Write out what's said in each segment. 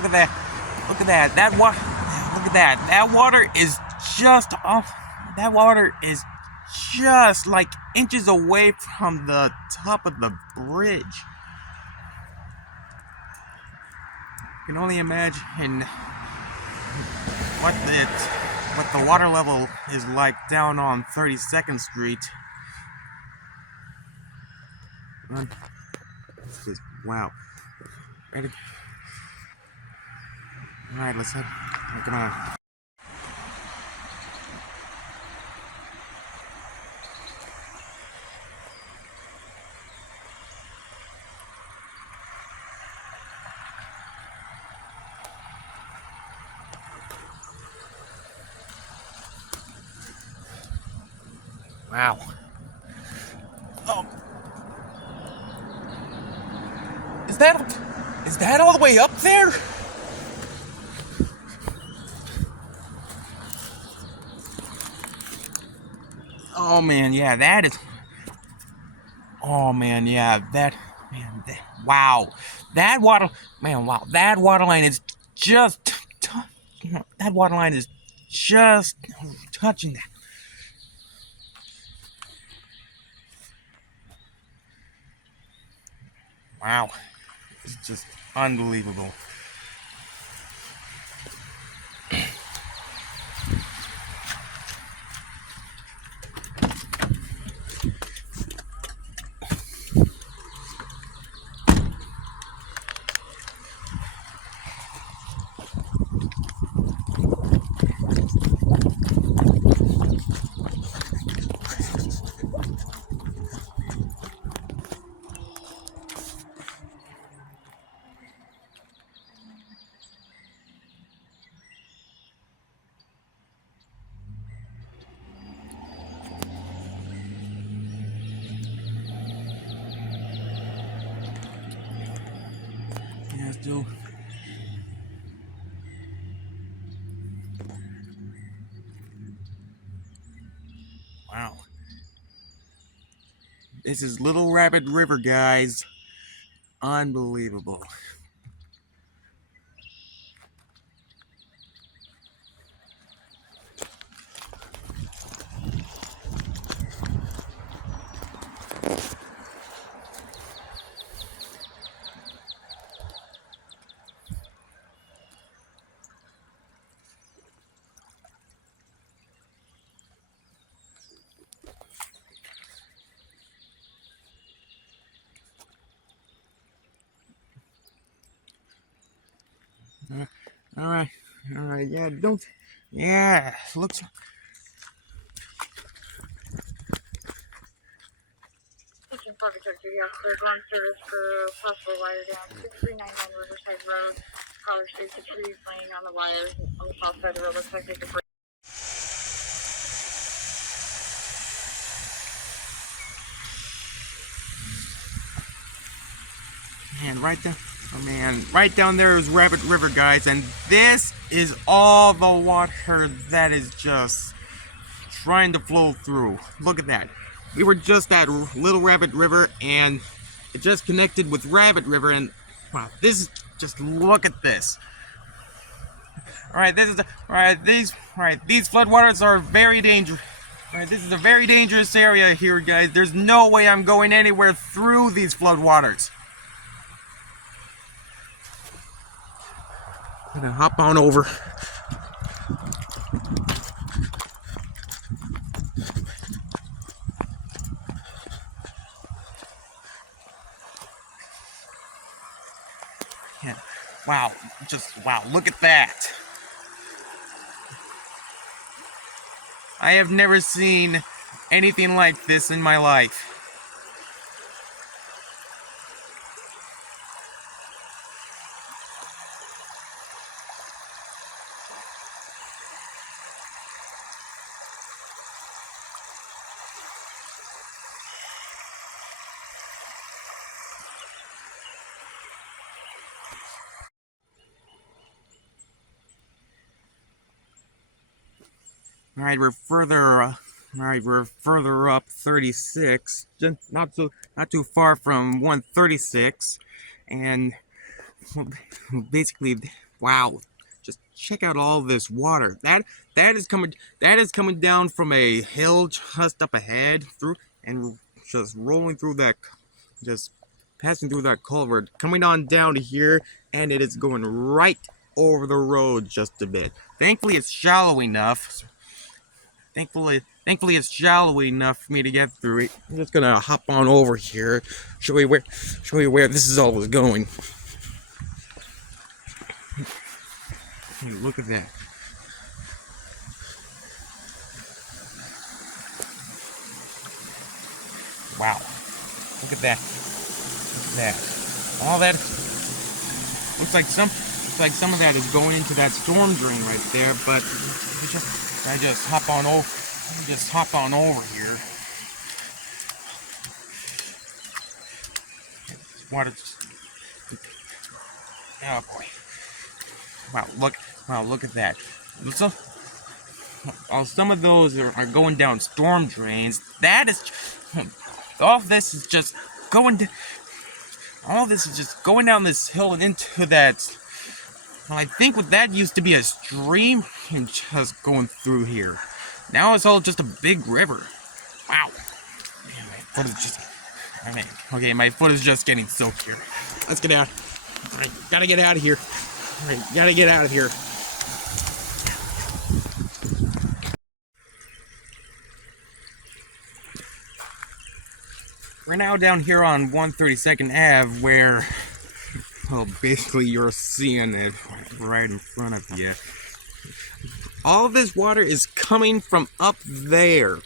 Look at that. Look at that. That water. Look at that. That water is just off. That water is just like inches away from the top of the bridge. You can only imagine what the water level is like down on 32nd Street. Wow. Ready? Alright, let's head. Come on. Wow. Oh. Is that all the way up there? Oh man, yeah, that is. Oh man, yeah, wow. That water, man, wow. That water line is just. That water line is just touching that. Wow. It's just unbelievable. Yeah, still. Wow. This is Little Rabbit River, guys. Unbelievable. Alright, yeah, don't. Yeah, looks. Perfect, yeah. We're going service for possible wire down 6399 Riverside Road, Collar Street. The trees laying on the wires on the south side of the road. Looks like they could break. Man, right down there is Rabbit River, guys, and this is all the water that is just trying to flow through. Look at that. We were just at Little Rabbit River, and it just connected with Rabbit River, and wow, this is just look at this. These floodwaters are very dangerous. Alright, this is a very dangerous area here, guys. There's no way I'm going anywhere through these floodwaters. I'm gonna hop on over. Yeah. Wow, wow, look at that. I have never seen anything like this in my life. Alright, we're further up 36, just not too far from 136, and well, basically Wow. Just check out all this water. That is coming down from a hill just up ahead through and just rolling through that, just passing through that culvert, coming on down to here, and it is going right over the road just a bit. Thankfully it's shallow enough. Thankfully it's shallow enough for me to get through it. I'm just gonna hop on over here, show you where this is all going. Hey, look at that. Wow. Look at that. Look at that. All that looks like some of that is going into that storm drain right there, but I just hop on over here. Water just, oh boy. Wow, look at that. So, some of those are going down storm drains. That is, all this is just going down this hill and into that. Well, I think what that used to be a stream and just going through here. Now it's all just a big river. Wow. Man, my foot is just, okay, my foot is just getting soaked here. Let's get out. All right, gotta get out of here. All right, gotta get out of here. We're now down here on 132nd Ave where, well, basically you're seeing it right in front of you. All this water is coming from up there.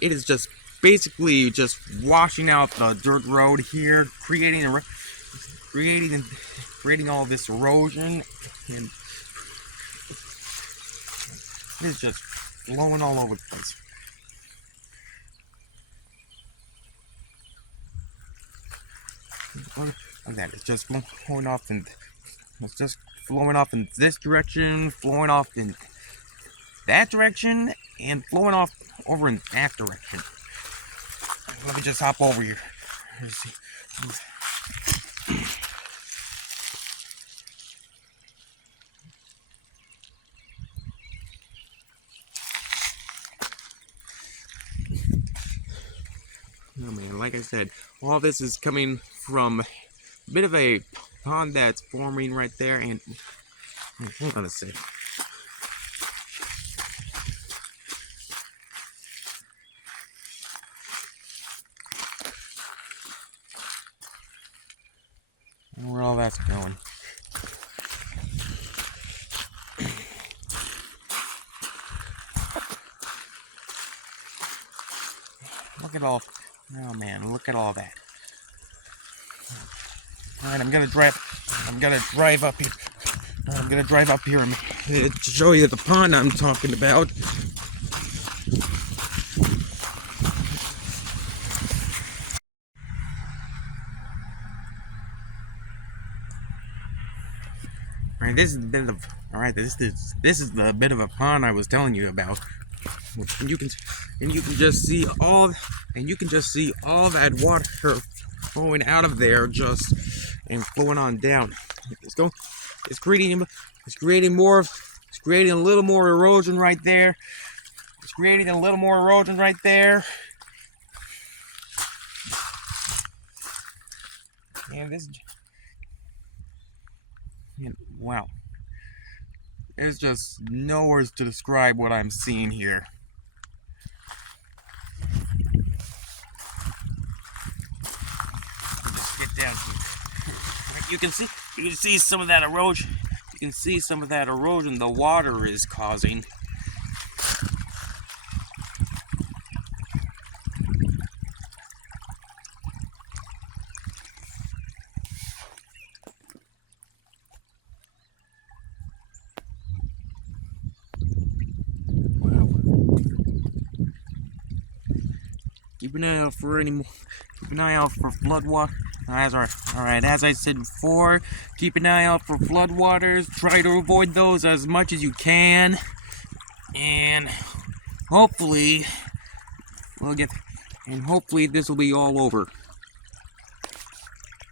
It is just basically just washing out the dirt road here, creating all this erosion, and it is just flowing all over the place. Look at that, it's just flowing off, and it's just flowing off in this direction, flowing off in that direction, and flowing off over in that direction. Let me just hop over here. Oh man, like I said, all this is coming from a bit of a pond that's forming right there, and hold on a second. I don't know where all that's going. Look at all, oh man, look at all that. Alright, I'm gonna drive up here. I'm gonna drive up here and show you the pond I'm talking about. Alright, this is a bit of, alright, this is the bit of a pond I was telling you about. And you can just see all that water flowing out of there just and flowing on down. It's creating a little more erosion right there. It's creating a little more erosion right there. And this, and wow. There's just no words to describe what I'm seeing here. Just get down here. You can see some of that erosion. You can see some of that erosion the water is causing. Keep an eye out for floodwater. Alright, as I said before, keep an eye out for floodwaters. Try to avoid those as much as you can. And hopefully this will be all over.